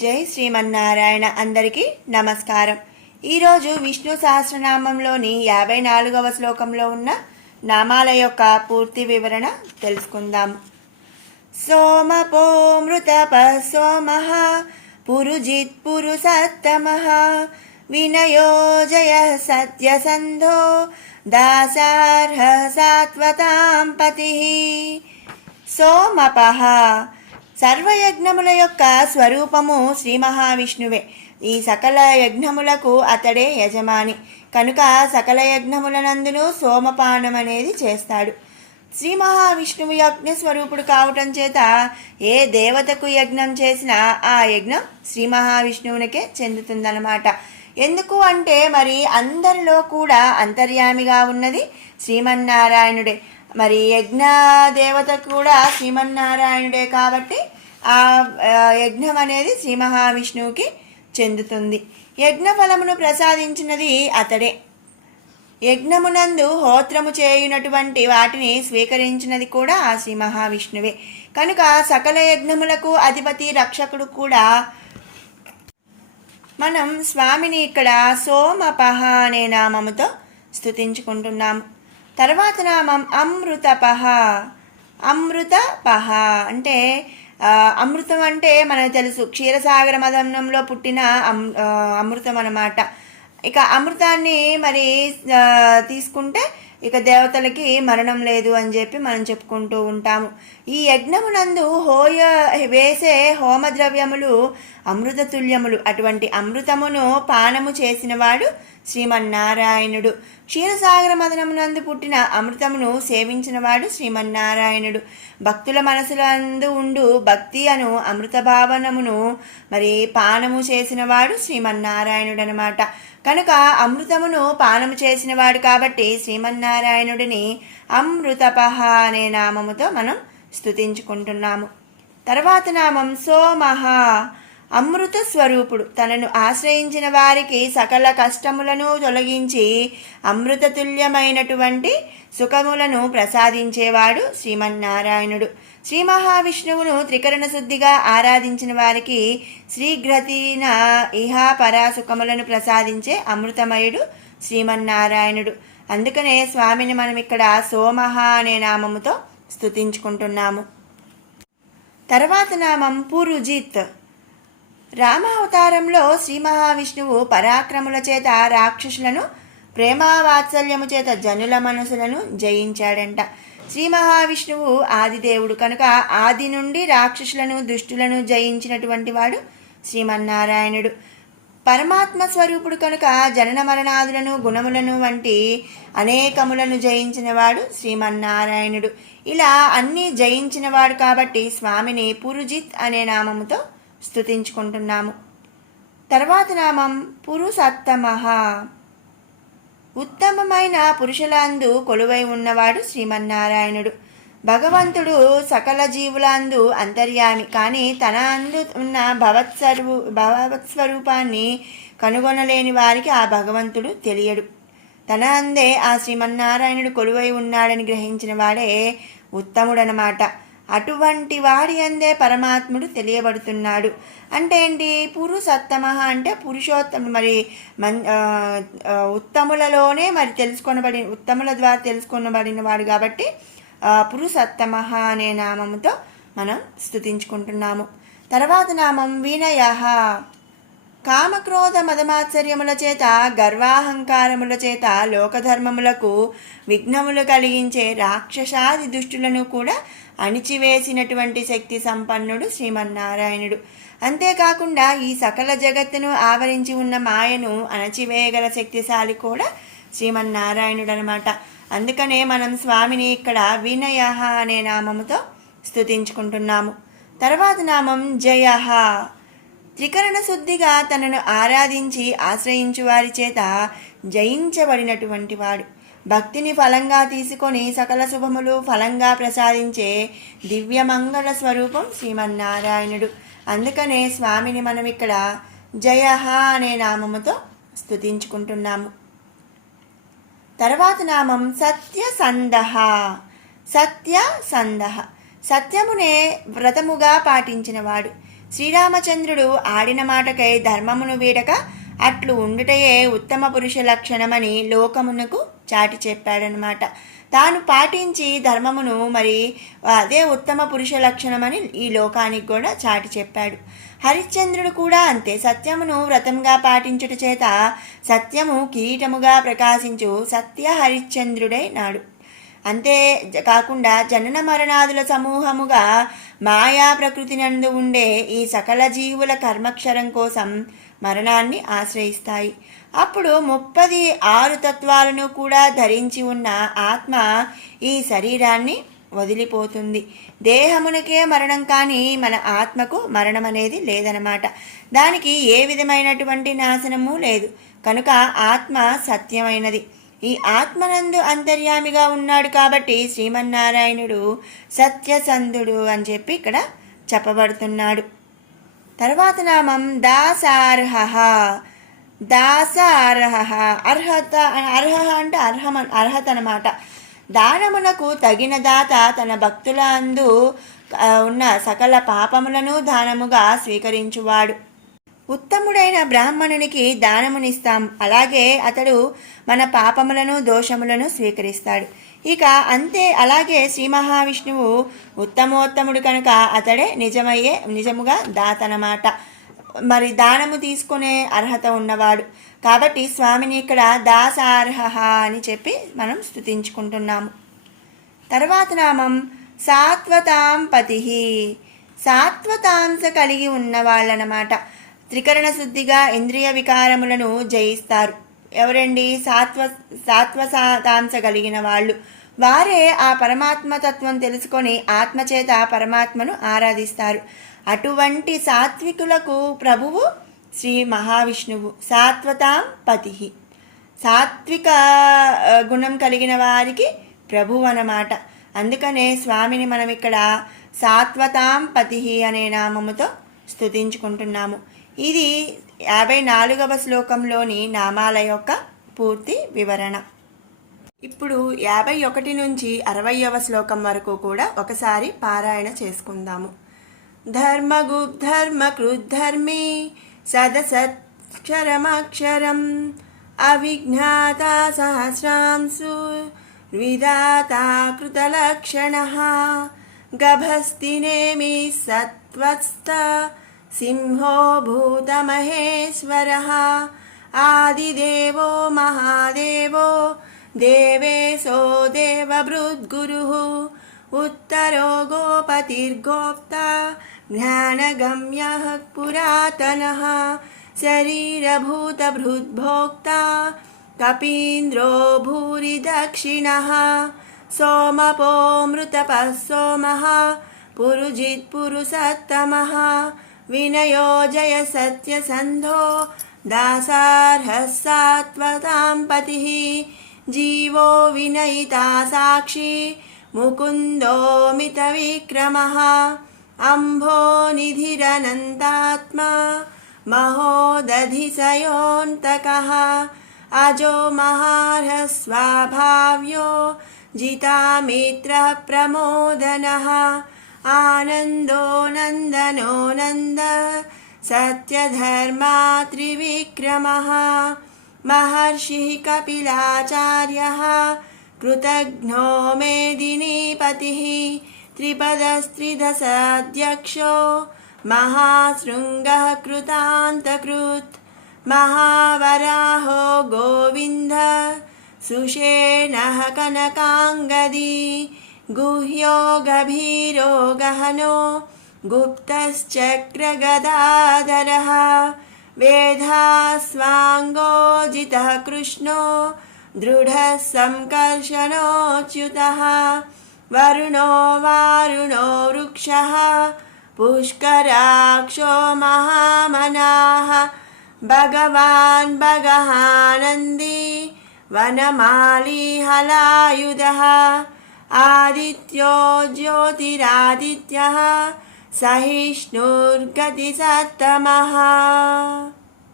జై శ్రీమన్నారాయణ. అందరికీ నమస్కారం. ఈరోజు విష్ణు సహస్రనామంలోని 54వ శ్లోకంలో ఉన్న నామాల యొక్క పూర్తి వివరణ తెలుసుకుందాం. సోమపోమృతప సోమః పురుజిత్ పురుషత్తమః వినయోజయ సత్యసంధో దాసార్హ సాత్వతాం పతిః. సోమపః సర్వయజ్ఞముల యొక్క స్వరూపము శ్రీ మహావిష్ణువే. ఈ సకల యజ్ఞములకు అతడే యజమాని కనుక సకల యజ్ఞములనందును సోమపానం అనేది చేస్తాడు. శ్రీ మహావిష్ణువు యజ్ఞ స్వరూపుడు కావటం చేత ఏ దేవతకు యజ్ఞం చేసినా ఆ యజ్ఞం శ్రీ మహావిష్ణువునికే చెందుతుందన్నమాట. ఎందుకు అంటే మరి అందరిలో కూడా అంతర్యామిగా ఉన్నది శ్రీమన్నారాయణుడే. మరి యజ్ఞ దేవత కూడా శ్రీమన్నారాయణుడే కాబట్టి ఆ యజ్ఞం అనేది శ్రీ మహావిష్ణువుకి చెందుతుంది. యజ్ఞ ఫలమును ప్రసాదించినది అతడే. యజ్ఞమునందు హోత్రము చేయునటువంటి వాటిని స్వీకరించినది కూడా ఆ శ్రీ మహావిష్ణువే. కనుక సకల యజ్ఞములకు అధిపతి రక్షకుడు కూడా. మనం స్వామిని ఇక్కడ సోమపః అనే నామముతో స్తుతించుకుంటున్నాము. తర్వాత నామం అమృతపః. అమృతపః అంటే అమృతం అంటే మనకు తెలుసు, క్షీరసాగర మదనంలో పుట్టిన అమృతం అన్నమాట. ఇక అమృతాన్ని మరి తీసుకుంటే ఇక దేవతలకి మరణం లేదు అని చెప్పి మనం చెప్పుకుంటూ ఉంటాము. ఈ యజ్ఞమునందు వేసే హోమద్రవ్యములు అమృత తుల్యములు. అటువంటి అమృతమును పానము చేసినవాడు శ్రీమన్నారాయణుడు. క్షీరసాగర మదనమునందు పుట్టిన అమృతమును సేవించినవాడు శ్రీమన్నారాయణుడు. భక్తుల మనసులందు ఉండు భక్తి అను అమృత భావనమును మరి పానము చేసినవాడు శ్రీమన్నారాయణుడు అనమాట. కనుక అమృతమును పానము చేసినవాడు కాబట్టి శ్రీమన్నారాయణుడిని అమృతపః అనే నామముతో మనం స్తుతించుకుంటున్నాము. తర్వాత నామం సోమః. అమృత స్వరూపుడు. తనను ఆశ్రయించిన వారికి సకల కష్టములను తొలగించి అమృతతుల్యమైనటువంటి సుఖములను ప్రసాదించేవాడు శ్రీమన్నారాయణుడు. శ్రీ మహావిష్ణువును త్రికరణ శుద్ధిగా ఆరాధించిన వారికి శ్రీఘ్రతిన ఇహా పరా సుఖములను ప్రసాదించే అమృతమయుడు శ్రీమన్నారాయణుడు. అందుకనే స్వామిని మనం ఇక్కడ సోమః అనే నామముతో స్తుతించుకుంటున్నాము. తర్వాత నామం పురుజిత్. రామావతారంలో శ్రీ మహావిష్ణువు పరాక్రముల చేత రాక్షసులను, ప్రేమావాత్సల్యము చేత జనుల మనసులను జయించాడంట. శ్రీ మహావిష్ణువు ఆదిదేవుడు కనుక ఆది నుండి రాక్షసులను, దుష్టులను జయించినటువంటి వాడు శ్రీమన్నారాయణుడు. పరమాత్మ స్వరూపుడు కనుక జనన మరణాదులను, గుణములను వంటి అనేకములను జయించినవాడు శ్రీమన్నారాయణుడు. ఇలా అన్నీ జయించినవాడు కాబట్టి స్వామిని పురుజిత్ అనే నామముతో స్తుతించుకుంటున్నాము. తర్వాత నామం పురుషోత్తమః. ఉత్తమమైన పురుషులందు కొలువై ఉన్నవాడు శ్రీమన్నారాయణుడు. భగవంతుడు సకల జీవులందు అంతర్యామి కానీ తన అందు ఉన్న భగవత్స్వరూపాన్ని కనుగొనలేని వారికి ఆ భగవంతుడు తెలియడు. తన అందే ఆ శ్రీమన్నారాయణుడు కొలువై ఉన్నాడని గ్రహించిన వాడే ఉత్తముడనమాట. అటువంటి వాడి అందే పరమాత్ముడు తెలియబడుతున్నాడు. అంటే ఏంటి? పురుషోత్తమః అంటే పురుషోత్తముడు. మరి ఉత్తములలోనే మరి ఉత్తముల ద్వారా తెలుసుకొనబడిన వాడు కాబట్టి పురుషోత్తమః అనే నామముతో మనం స్తుతించుకుంటున్నాము. తర్వాత నామం వినయః. కామక్రోధ మదమాత్సర్యముల చేత, గర్వాహంకారముల చేత లోకధర్మములకు విఘ్నములు కలిగించే రాక్షసాది దుష్టులను కూడా అణిచివేసినటువంటి శక్తి సంపన్నుడు శ్రీమన్నారాయణుడు. అంతేకాకుండా ఈ సకల జగత్తును ఆవరించి ఉన్న మాయను అణచివేయగల శక్తిశాలి కూడా శ్రీమన్నారాయణుడు అనమాట. అందుకనే మనం స్వామిని ఇక్కడ వినయః అనే నామముతో స్తుతించుకుంటున్నాము. తర్వాత నామం జయః. త్రికరణ శుద్ధిగా తనను ఆరాధించి ఆశ్రయించు వారి చేత జయించబడినటువంటి వాడు. భక్తిని ఫలంగా తీసుకొని సకల శుభములు ఫలంగా ప్రసాదించే దివ్యమంగళ స్వరూపం శ్రీమన్నారాయణుడు. అందుకనే స్వామిని మనం ఇక్కడ జయః అనే నామముతో స్తుతించుకుంటున్నాము. తర్వాత నామం సత్యసంధః. సత్యసంధః సత్యమునే వ్రతముగా పాటించినవాడు. శ్రీరామచంద్రుడు ఆడిన మాటకై ధర్మమును వీడక అట్లు ఉండుటయే ఉత్తమ పురుష లక్షణమని లోకమునకు చాటి చెప్పాడనమాట. తాను పాటించి ధర్మమును మరి అదే ఉత్తమ పురుష లక్షణమని ఈ లోకానికి కూడా చాటి చెప్పాడు. హరిశ్చంద్రుడు కూడా అంతే. సత్యమును వ్రతంగా పాటించుట చేత సత్యము కిరీటముగా ప్రకాశించు సత్య హరిశ్చంద్రుడై నాడు. అంతే కాకుండా జనన మరణాదుల సమూహముగా మాయా ప్రకృతి నందు ఉండే ఈ సకల జీవుల కర్మక్షరం కోసం మరణాన్ని ఆశ్రయిస్తాయి. అప్పుడు 36 తత్వాలను కూడా ధరించి ఉన్న ఆత్మ ఈ శరీరాన్ని వదిలిపోతుంది. దేహమునకే మరణం, కానీ మన ఆత్మకు మరణం అనేది లేదనమాట. దానికి ఏ విధమైనటువంటి నాశనము లేదు. కనుక ఆత్మ సత్యమైనది. ఈ ఆత్మనందు అంతర్యామిగా ఉన్నాడు కాబట్టి శ్రీమన్నారాయణుడు సత్యసంధుడు అని చెప్పి ఇక్కడ చెప్పబడుతున్నాడు. తర్వాత నామం దాసార్హ. దాసార్హ, అర్హత. అర్హ అంటే అర్హత అనమాట. దానమునకు తగిన దాత తన భక్తుల అందు ఉన్న సకల పాపములను దానముగా స్వీకరించువాడు. ఉత్తముడైన బ్రాహ్మణునికి దానమునిస్తాం, అలాగే అతడు మన పాపములను దోషములను స్వీకరిస్తాడు. ఇక అంతే, అలాగే శ్రీ మహావిష్ణువు ఉత్తమోత్తముడు కనుక అతడే నిజముగా దాతనమాట. మరి దానము తీసుకునే అర్హత ఉన్నవాడు కాబట్టి స్వామిని ఇక్కడ దాసార్హ అని చెప్పి మనం స్తుతించుకుంటున్నాము. తర్వాత నామం సాత్వతాం పతి. సాత్వతాంశ కలిగి ఉన్నవాళ్ళనమాట. త్రికరణ శుద్ధిగా ఇంద్రియ వికారములను జయిస్తారు. ఎవరండి? సాత్వతాంశ కలిగిన వాళ్ళు. వారే ఆ పరమాత్మతత్వం తెలుసుకొని ఆత్మచేత పరమాత్మను ఆరాధిస్తారు. అటువంటి సాత్వికులకు ప్రభువు శ్రీ మహావిష్ణువు. సాత్వతాం పతి, సాత్విక గుణం కలిగిన వారికి ప్రభువు అన్నమాట. అందుకనే స్వామిని మనం ఇక్కడ సాత్వతాం పతి అనే నామముతో స్తుతించుకుంటున్నాము. ఇది 54వ శ్లోకంలోని నామాల యొక్క పూర్తి వివరణ. ఇప్పుడు 51 నుంచి 60వ శ్లోకం వరకు కూడా ఒకసారి పారాయణ చేసుకుందాము. ధర్మగుప్ధర్మకృద్ధర్మి సదసత్క్షరమక్షరం అవిజ్ఞాతా సహస్రాంశు విధాతా కృతలక్షణః గభస్తినేమి సత్వస్థ సింహో భూతమహేశ్వరః ఆదిదేవో మహాదేవో దేవేశో దేవభృద్గురుః ఉత్తరో గోపతిర్గోప్తా జ్ఞానగమ్యః పురాతనః శరీరభూతభృద్భోక్తా కపీంద్రో భూరి దక్షిణః సోమపోమృతపః సోమః పురుజిత్పురుషత్తమః వినయో జయ సత్యసంధో దాసార్హः సాత్వతాం పతిః జీవో వినయితా సాక్షి ముకుందో మిత విక్రమః అంభో నిధిరనంతాత్మా మహోదధిశయోऽन्तకః అజో మహార్హः స్వాభావ్యో జితామిత్రః ప్రమోదనః ఆనందో నందనో నంద సత్యధర్మా త్రివిక్రమః మహర్షిః కపిలాచార్యः కృతజ్ఞో మేదినీపతిః త్రిపదస్త్రిదశాధ్యక్షో మహాశృంగः కృతాంతకృత్ మహావరాహో గోవింద సుషేణః కనకాంగదీ గుహ్యో గభీరో గహనో గుప్తశ్చక్రగదాధరः వేదాస్వాంగోజితः కృష్ణో దృఢः సంకర్షణోచ్యుతः వరుణో వారుణో వృక్షः పుష్కరాక్షో మహామనాః భగవాన్ భగహానందీ వనమాలీ హలాయుధः ఆదిత్యో జ్యోతిరాదిత్యः సహిష్ణుర్గతిసత్తమః.